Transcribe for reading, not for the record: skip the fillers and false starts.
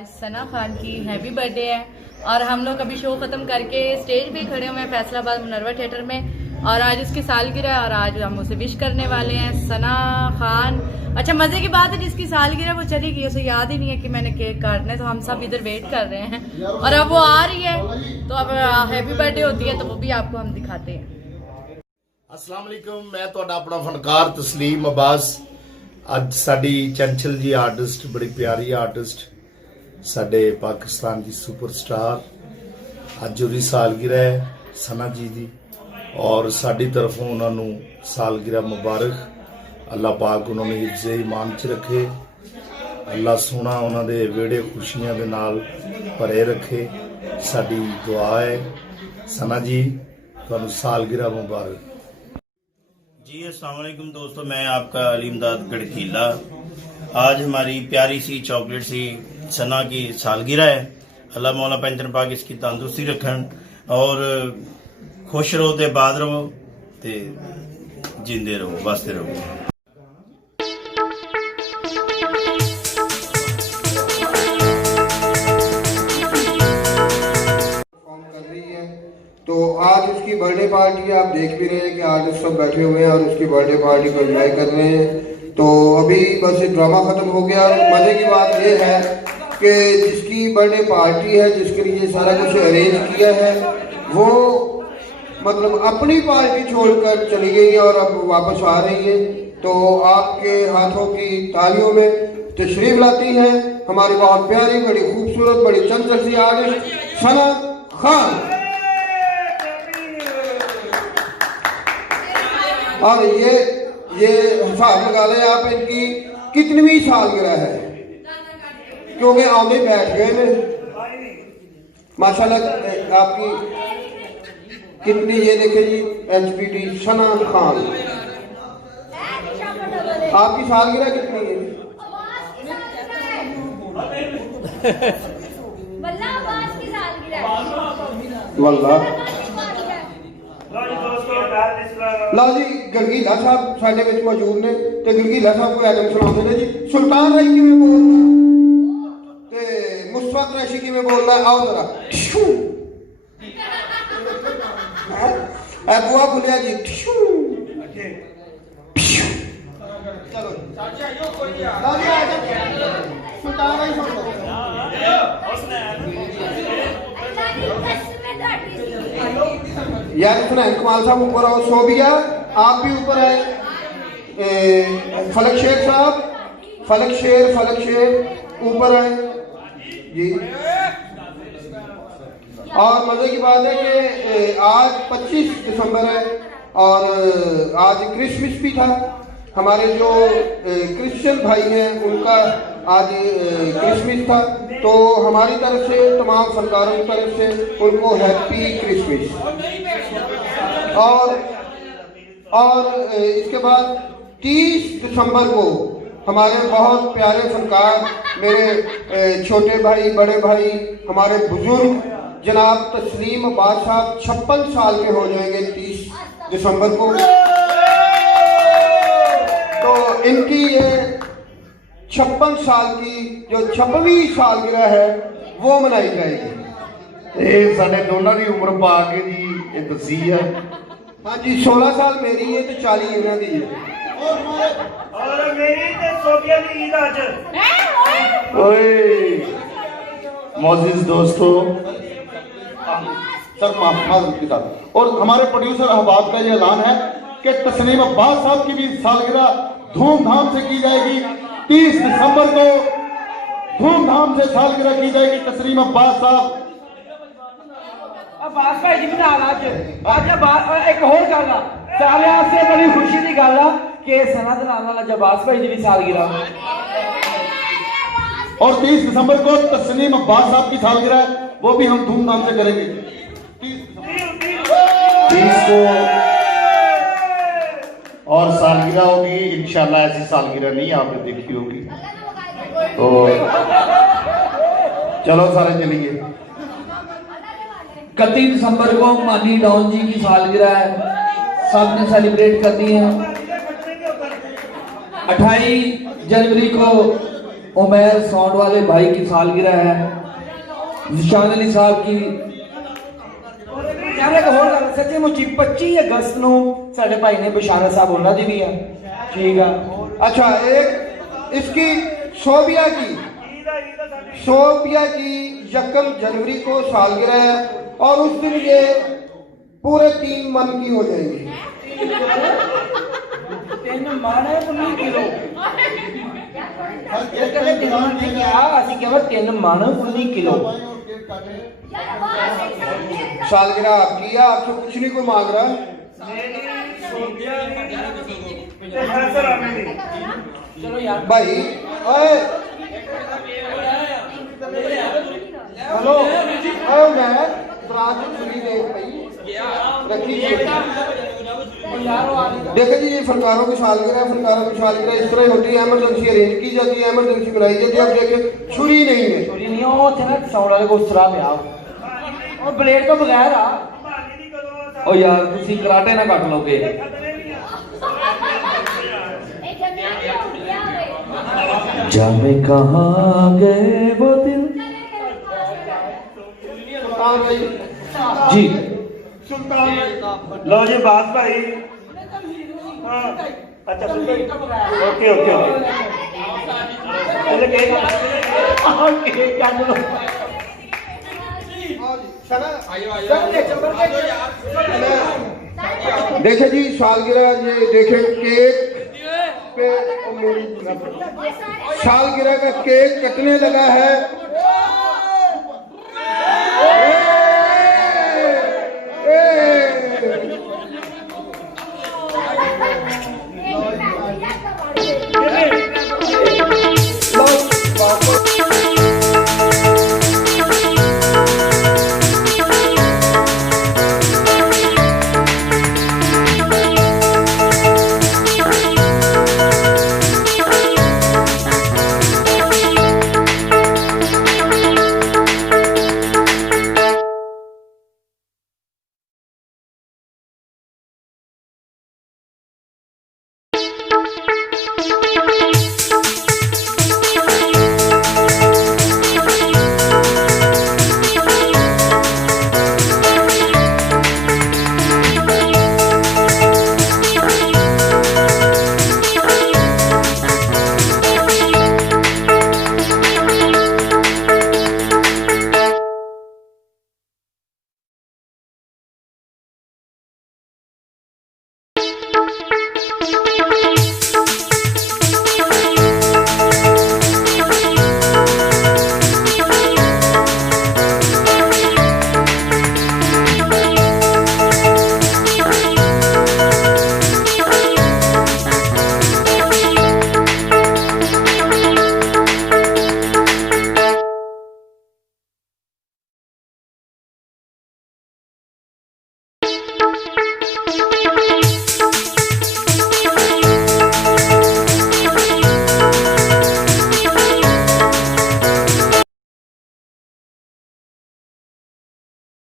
आज सना खान की happy birthday है और हम लोग अभी शो ख़त्म करके स्टेज पे खड़े हुए हैं फैसलाबाद मुनव्वर थिएटर में और आज उसकी सालगिरह है और आज हम उसे विश करने वाले हैं सना खान। अच्छा मज़े की बात है जिसकी सालगिरह वो चली गई उसे याद ही नहीं है कि मैंने केक काटना है, तो हम सब इधर वेट कर रहे हैं और अब वो आ रही है तो अब हैप्पी बर्थडे होती है तो वो भी आपको हम दिखाते हैं। अस्सलाम वालेकुम, मैं तुहाडा अपना फनकार तस्लीम अब्बास। ਅੱਜ ਸਾਡੀ ਚੰਚਲ ਜੀ ਆਰਟਿਸਟ ਬੜੀ ਪਿਆਰੀ ਆਰਟਿਸਟ ਸਾਡੇ ਪਾਕਿਸਤਾਨ ਦੀ ਸੁਪਰਸਟਾਰ ਅੱਜ ਉਹਦੀ ਸਾਲਗਿਰਹ ਹੈ ਸਨਾ ਜੀ ਦੀ ਔਰ ਸਾਡੀ ਤਰਫੋਂ ਉਹਨਾਂ ਨੂੰ ਸਾਲਗਿਰਹ ਮੁਬਾਰਕ। ਅੱਲਾਹ ਪਾਕ ਉਹਨਾਂ ਨੂੰ ਇੱਜ਼ਤ ਇਮਾਨ ਚ ਰੱਖੇ, ਅੱਲਾਹ ਸੋਹਣਾ ਉਹਨਾਂ ਦੇ ਵਿਹੜੇ ਖੁਸ਼ੀਆਂ ਦੇ ਨਾਲ ਭਰੇ ਰੱਖੇ। ਸਾਡੀ ਦੁਆ ਹੈ सना जी ਤੁਹਾਨੂੰ सालगिरह मुबारक। जी अस्सलाम वालेकुम दोस्तों, मैं आपका अलीमदाद गढ़खीला। आज हमारी प्यारी सी चॉकलेट सी सना की सालगिरह है। अल्लाह मौला पैंजन पाक इसकी तंदुरुस्ती रखन और खुश रहो ते बाद रहो ते जिंदे रहो बसते रहो। तो आज उसकी बर्थडे पार्टी आप देख भी रहे हैं कि आज सब बैठे हुए हैं और उसकी बर्थडे पार्टी को एंजॉय कर रहे हैं। तो अभी बस ड्रामा खत्म हो गया। मजे की बात यह है कि जिसकी बर्थडे पार्टी है, जिसके लिए सारा कुछ अरेंज किया है, वो मतलब अपनी पार्टी छोड़कर चली गई और अब वापस आ रही है। तो आपके हाथों की तालियों में तशरीफ लाती है हमारी बहुत प्यारी, बड़ी खूबसूरत, बड़ी चंचल सी आर्टिस्ट सना खान। और ये हिसाब लगा लें आप इनकी कितनवीं सालगिरह है, क्योंकि आगे बैठ गए में माशाल्लाह आपकी कितनी, ये देखें जी HPD सना खान, आपकी सालगिरह कितनी है? वल्लाह लो जी गढ़गीला साहब साडे विच मौजूद ने ते गढ़गीला साहब को ऐलम सुनाते हैं जी। सुल्तान राई किवें बोलदा ते मुस्तफा कुरैशी किवें बोलदा, आओ जरा ए बुआ खुलिया जी। चलो लो जी आ जाओ सुल्तान राई सुन लो यार। सुनाए कमाल साहब ऊपर आओ, सोबिया आप भी ऊपर आए, फलक शेर साहब, फलक शेर ऊपर आए जी। और मजे की बात है कि आज 25 दिसंबर है और आज क्रिसमस भी था। हमारे जो क्रिश्चियन भाई हैं उनका आज क्रिसमस था, तो हमारी तरफ से तमाम फनकारों की तरफ से उनको हैप्पी क्रिसमस। और इसके बाद 30 दिसंबर को हमारे बहुत प्यारे फनकार, मेरे छोटे भाई, बड़े भाई, हमारे बुजुर्ग जनाब तस्लीम अब्बास साहब 56 साल के हो जाएंगे 30 दिसंबर को। तो इनकी ये 56 साल की जो 56वीं सालगिरह है वो मनाई जाएगी। ये साढ़े दोनों की उम्र पा के जी ये दसी है। हाँ जी 16 साल मेरी है तो 40 इन्हों की है और मेरी ते सोफिया दी ईद आज। ओए मोजिज दोस्तों, सर माफ के साथ। और हमारे प्रोड्यूसर अहबाब का ये ऐलान है कि तस्लीम अब्बास साहब की भी सालगिरह धूमधाम से की जाएगी। 30 दिसंबर को धूमधाम से सालगिरह की जाएगी तस्लीम अब्बास साहब। अब्बास भाई जी बना आज एक होर गल सारे वास्ते बड़ी खुशी की गल कि सना दे नाल नाल अब्बास भाई जी की सालगिरह और 30 दिसंबर को तस्लीम अब्बास साहब की सालगिरह वो भी हम धूमधाम से करेंगे। 30 को और सालगिरह होगी इंशाल्लाह। ऐसी सालगिरह नहीं आपने देखी होगी, तो चलो सारे चलिए। 31 दिसंबर को मानी डॉन जी की सालगिरह है, सबने सेलिब्रेट करनी है। 28 जनवरी को उमैर साउंड वाले भाई की सालगिरह है, निशान अली साहब की। यार एक होर गल सच्ची मुच्ची 25 अगस्त ਨੂੰ ਸਾਡੇ ਭਾਈ ਨੇ बशारत साहब ਉਹਨਾਂ ਦੀ भी है। ठीक है। अच्छा, एक इसकी शोबिया की 1 जनवरी को सालगिरह है और उस दिन ये पूरे 3 मन की हो जाएगी। 3 मन 19 किलो। कहते 3 मन ने क्या ਅਸੀਂ ਕਹਿੰਦੇ 3 मन 19 किलो। सालगिरह आपकी है, आपसे कुछ नहीं कोई मांग रहा। चलो यार भाई ओए हेलो ओए मैं दराज सुनी देख भाई रखी देखो जी, ये फनकारों की सालगिरह है। फनकारों की सालगिरह इस तरह होती है, एमरजेंसी अरेंज की जाती है, एमरजेंसी बुलाई जाती है। अब देखिए छुरी नहीं है, चोरी नहीं हो थे ना साउंड वाले को उस तरह पे आओ और ब्लेड तो बगैर आ। ओ यार तुसी कराटे ना कट लोगे। जाने कहाँ गए वो दिल। सुल्तान भाई जी लो जी बात भाई। हाँ, अच्छा ओके ओके ओके पहले केक काट लो। देखे जी सालगिरह, ये देखे केक पे सालगिरह का केक कटने लगा है।